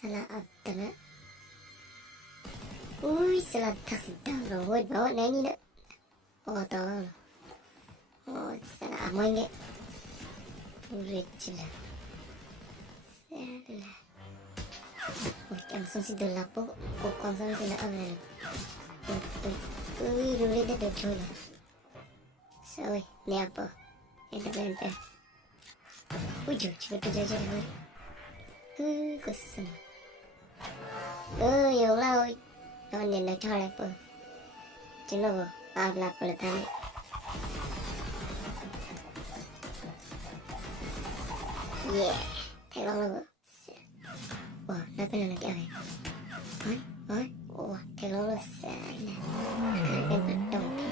Salah abdana. Ui, salah taksida rồi bawa nani na. Oh, tao. Oh, salah amoy nge. Pure chila. Salah. Ui, langsung si dolapo. Oh, langsung si na abdana. Ui, rule da dojola. Sawi, ni apa? Ente. Ui, chico tu jaja oi. Kusana. Yêu la oi. Con nhìn nó cho lại bờ. Chứ nó áp lạp là thằng. Yeah. Thấy long luôn. Wow, nó bên này kìa. Ôi. Wow, thấy long luôn. Sai nè. Cái bên vật động kìa.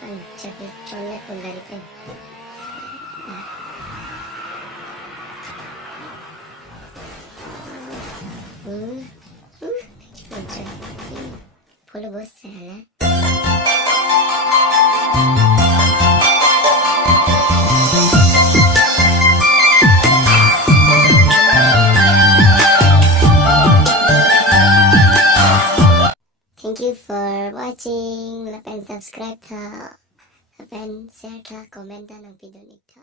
Sai. Chắc là cho lại con gái bên. Follow bos salah. Thank you for watching. Like and subscribe tha. Like and share tha. Comment tha ng video ni tha.